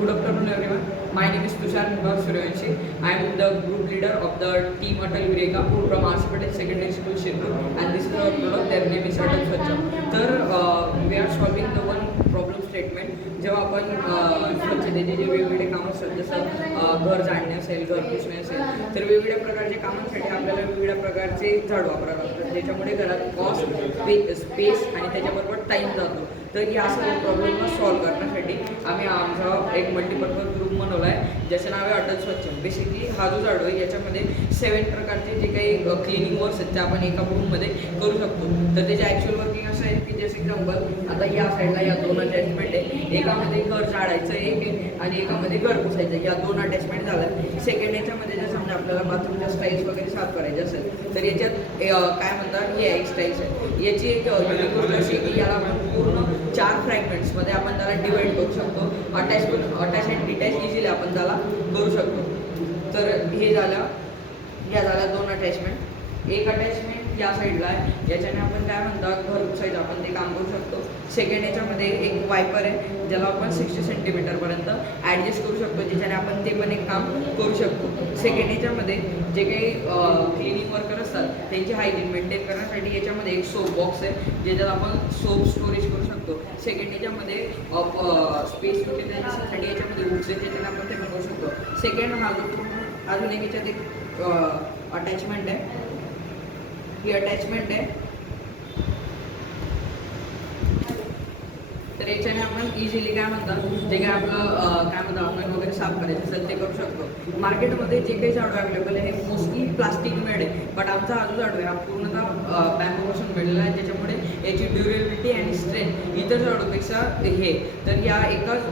Good afternoon, everyone. My name is Tushar Nibhav Suryavanshi. I am the group leader of the team Atal Vireka from RC Patel Secondary School, Shirpur, and this is our product. Their name is Atal Swachha. तर we are solving the one problem statement. जेव्हा आपण स्वच्छतेचे जे वेगवेगळे कामं असतात, जसं घर झाडणे असेल, घर पुसणे असेल, तर वेगवेगळ्या प्रकारच्या कामांसाठी आपल्याला वेगवेगळ्या प्रकारचे झाड वापरावे लागतात, ज्याच्यामुळे घरात कॉस्ट, स्पेस आणि त्याच्याबरोबर टाईम जातो. तर या सर्व प्रॉब्लेमला सॉल्व्ह करण्यासाठी आम्ही आमचा एक मल्टीपर्पज ग्रुप बनवला आहे, ज्याचं नाव आहे अटल स्वच्छ. बेसिकली हा जो झाडू आहे याच्यामध्ये 7 प्रकारचे जे काही क्लिनिंग वर्क्स आहेत ते आपण एका रूममध्ये करू शकतो. तर त्याचे ॲक्च्युअल वर्किंग असं आहे की जसं एक्झाम्पल आता या साईडला या 2 अटॅचमेंट आहे, एकामध्ये घर झाडायचं एक आहे आणि एकामध्ये घर पुसायचं, या 2 अटॅचमेंट झालं. सेकंड याच्यामध्ये जर समजा आपल्याला बाथरूमच्या स्टाईल्स वगैरे साफ करायचे असेल तर याच्यात काय म्हणतात हे एक स्टाईल्स आहे. याची एक युनिक गोष्ट अशी की याला आपण पूर्ण 4 फ्रॅगमेंट्समध्ये आपण त्याला डिवाइड करू शकतो. अटॅच अँड डिटॅच इझिली आपण त्याला करू शकतो. तर हे झालं, या झाल्या 2 अटॅचमेंट. एक अटॅचमेंट या साईडला आहे, याच्याने आपण काय म्हणतात घर पुसायचं आपण ते काम करू शकतो. सेकंड याच्यामध्ये एक वायपर आहे ज्याला आपण 60 सेंटीमीटरपर्यंत ॲडजस्ट करू शकतो, ज्याच्याने आपण ते पण एक काम करू शकतो. सेकंड याच्यामध्ये जे काही क्लिनिंग वर्कर असतात त्यांची हायजीन मेंटेन करण्यासाठी याच्यामध्ये एक सोप बॉक्स आहे, ज्याच्यात आपण सोप स्टोरेज करू शकतो. सेकंड याच्यामध्ये स्पेस युटिलायझेशनसाठी याच्यामध्ये हुक्स आहे, ज्याच्याने आपण ते पण करू शकतो. सेकंड हा जो अजून एक याच्यात एक अटॅचमेंट आहे, ही अटॅचमेंट आहे. तर याच्याने आपण इझिली काय म्हणतात जे काय आपलं काय म्हणतात आपण वगैरे साफ करायचं असेल ते करू शकतो. मार्केटमध्ये जे काही झाडू अवेलेबल आहे हे मोस्टली प्लास्टिक मेड आहे, बट आमचा हा जो झाडू आहे हा पूर्णतः बॅम्बूपासून मिळालेला आहे, ज्याच्यामुळे याची ड्युरेबिलिटी आणि स्ट्रेंथ इतर झाडूपेक्षा हे. तर या एकाच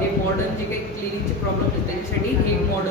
हे मॉडर्न जे काही क्लिनिंगचे प्रॉब्लेम आहेत त्यांच्यासाठी हे मॉडर्न